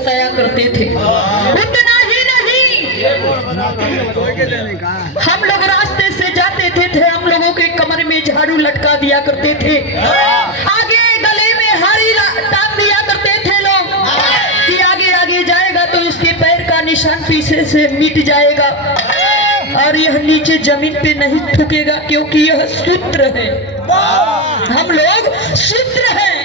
बताया करते थे। उतना ही नहीं, हम लोग रास्ते से जाते थे हम लोगों के कमर में झाड़ू लटका दिया करते थे, आगे गले में हारी टांग दिया करते थे लोग कि आगे आगे जाएगा तो इसके पैर का निशान पीछे से मिट जाएगा और यह नीचे जमीन पे नहीं ठुकेगा, क्योंकि यह सूत्र है, हम लोग सूत्र हैं।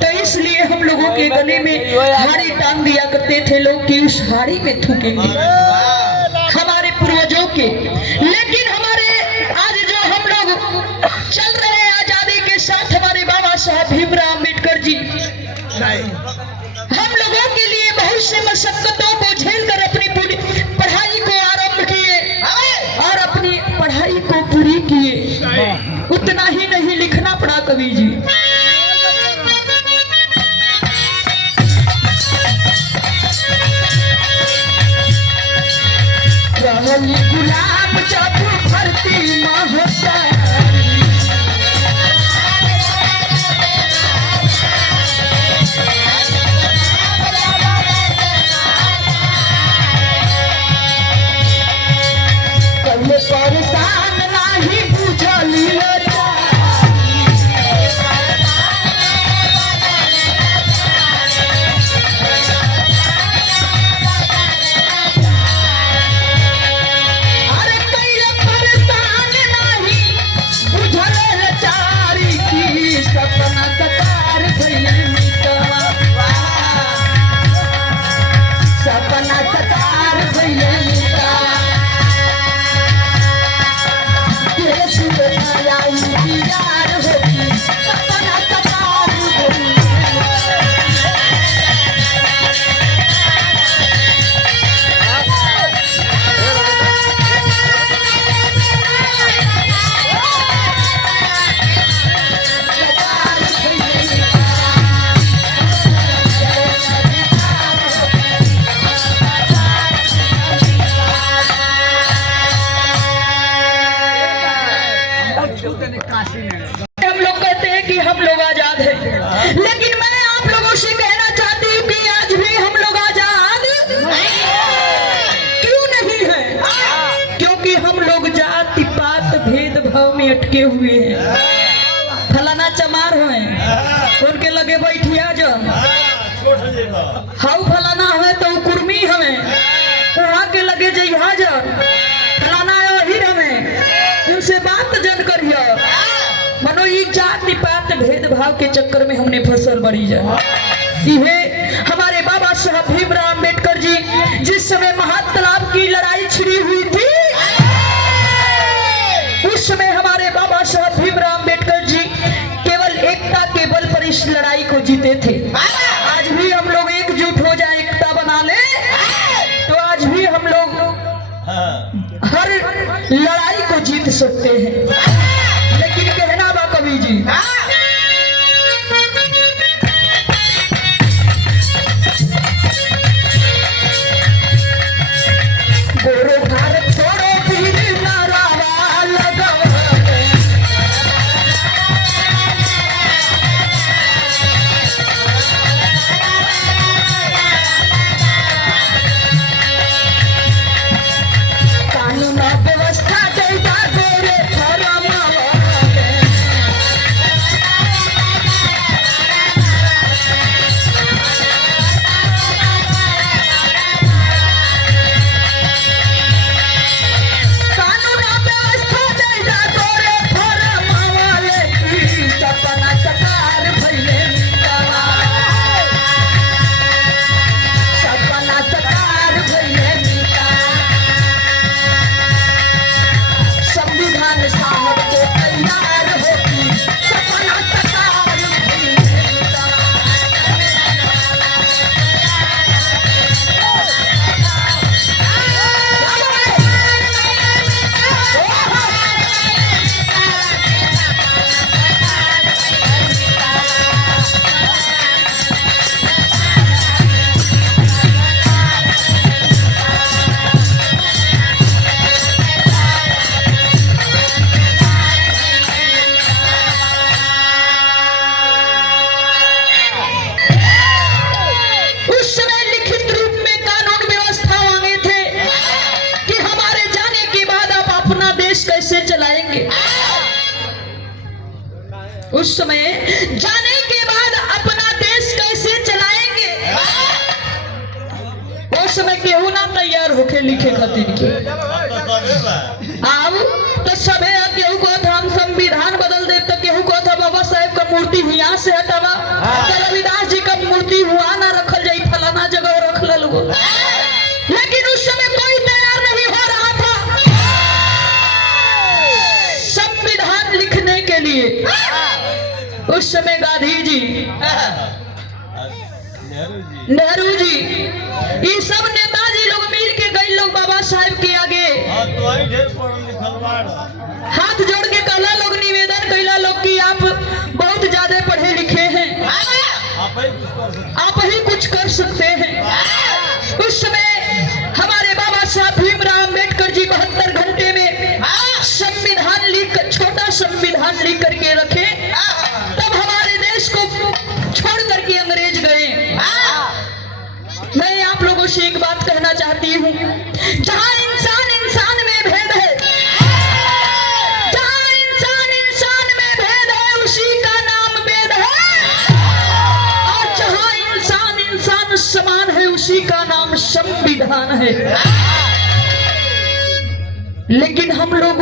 तो इसलिए हम लोगों के गले में हाड़ी टांग दिया करते थे लोग कि उस हाड़ी में थूकेंगे हमारे पूर्वजों के। लेकिन हमारे आज जो हम लोग चल रहे हैं आजादी के साथ, हमारे बाबा साहब भीमराव अम्बेडकर जी हम लोगों के लिए बहुत से मशक्कतों को झेलकर अपनी पूरी पढ़ाई को आरंभ किए और अपनी पढ़ाई को पूरी किए। उतना ही नहीं, लिखना पड़ा कवि जी। गुलाब जब भरती परेशान नहीं बुझली हम लोग कहते हैं कि हम लोग आजाद हैं, लेकिन मैं आप लोगों से कहना चाहती हूँ कि आज भी हम लोग आजाद क्यों नहीं है? क्योंकि हम लोग जाति पात भेदभाव में अटके हुए हैं। फलाना चमार है उनके लगे बैठिया जो हाउ फलाना है तो कुर्मी हमें वहाँ के लगे जइहा जो फलाना अहिर हमें उनसे बात जन करिए। मनो ये जाति पात भेदभाव के चक्कर में हमने फसल बड़ी जाए। यह हमारे बाबा साहब भीमराव अम्बेडकर जी जिस समय महातालाब की लड़ाई छिड़ी हुई थी, उस समय हमारे बाबा साहब भीमराव अम्बेडकर जी केवल एकता के बल पर इस लड़ाई को जीते थे। आज भी हम लोग एकजुट हो जाए, एकता बना ले, तो आज भी हम लोग हर लड़ाई को जीत सकते हैं। लेकिन कहना बा कवि जी, गोरो भारत छोड़ो वीर नारावा लगाओ, कानून व्यवस्था देगा गोरे उस समय जाने के बाद अपना देश कैसे चलाएंगे उस समय केहू ना तैयार होके लिखे खातिर के। अब तो सबे केहू को हम संविधान बदल दे तो केहू को था बाबा साहेब का मूर्ति यहाँ से हटावा, तो रविदास जी का मूर्ति हुआ ना रखल जाई, फलाना जगह रख लोगो। लेकिन उस समय कोई तैयार नहीं हो रहा था संविधान लिखने के लिए। उस समय गांधी जी, नेहरू जी, ये सब नेताजी लोग मिल के गए लोग बाबा साहेब के आगे हाथ जोड़ के कहला लोग, निवेदन कैला लोग कि आप बहुत ज्यादा पढ़े लिखे हैं, आप ही कुछ कर सकते हैं। उस समय हमारे बाबा साहब भीमराव अम्बेडकर जी 72 घंटे में संविधान लिख, छोटा संविधान लिख करके रखे, तब हमारे देश को छोड़ करके अंग्रेज गए। मैं आप लोगों से एक बात कहना चाहती हूँ, जहाँ इंसान इंसान में भेद है, जहाँ इंसान इंसान में भेद है उसी का नाम वेद है, और जहाँ इंसान इंसान समान है उसी का नाम संविधान है। लेकिन हम लोग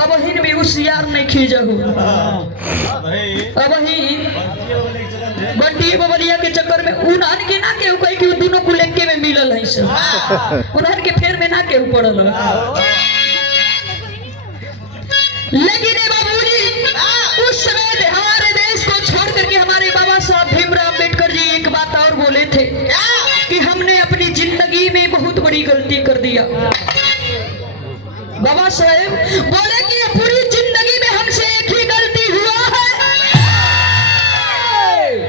अब ही भी होशियार नहीं खींचा हो, अब ही बंटी बबलिया के चक्कर में उन्हन के ना केहू कही कि दोनों को लेके में मिलल है सब, उन्हन के फेर में ना केहू पड़ल। लेकिन बाबूजी उस समय हमारे देश को छोड़ करके हमारे बाबा साहब भीमराव अम्बेडकर जी एक बात और बोले थे कि हमने अपनी जिंदगी में बहुत बड़ी गलती कर दिया। बाबा साहेब बोले कि पूरी जिंदगी में हमसे एक ही गलती हुआ है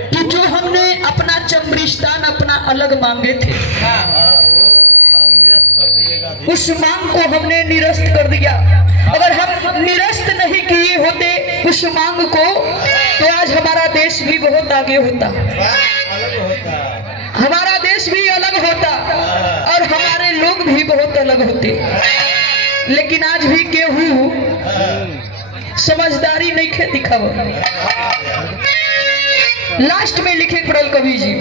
कि जो हमने अपना चमरिस्तान अपना अलग मांगे थे, उस मांग को हमने निरस्त कर दिया। अगर हम निरस्त नहीं किए होते उस मांग को तो आज हमारा देश भी बहुत आगे होता, हमारा देश भी अलग होता और हमारे लोग भी बहुत अलग होते। लेकिन आज भी केहू समझदारी नहीं खे दिखाव। लास्ट में लिखे पड़ल कवि जी,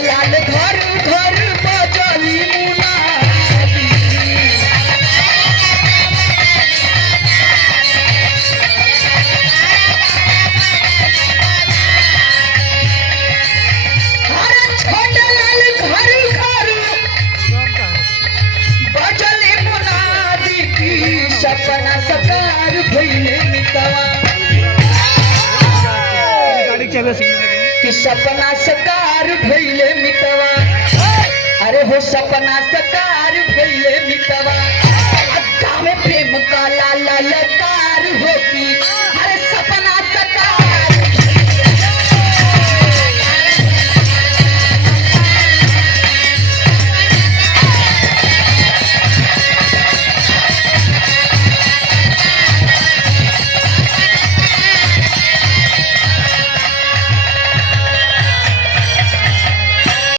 लाल घर घर बजली मुनादी, अरे छोटे लाल घर घर बजली मुनादी की सपना सकार भइले मितवा, कि सपना सकार भइले मितवा, अरे हो सपना सकार भइले मितवा, गावे प्रेम का लाल लकार होती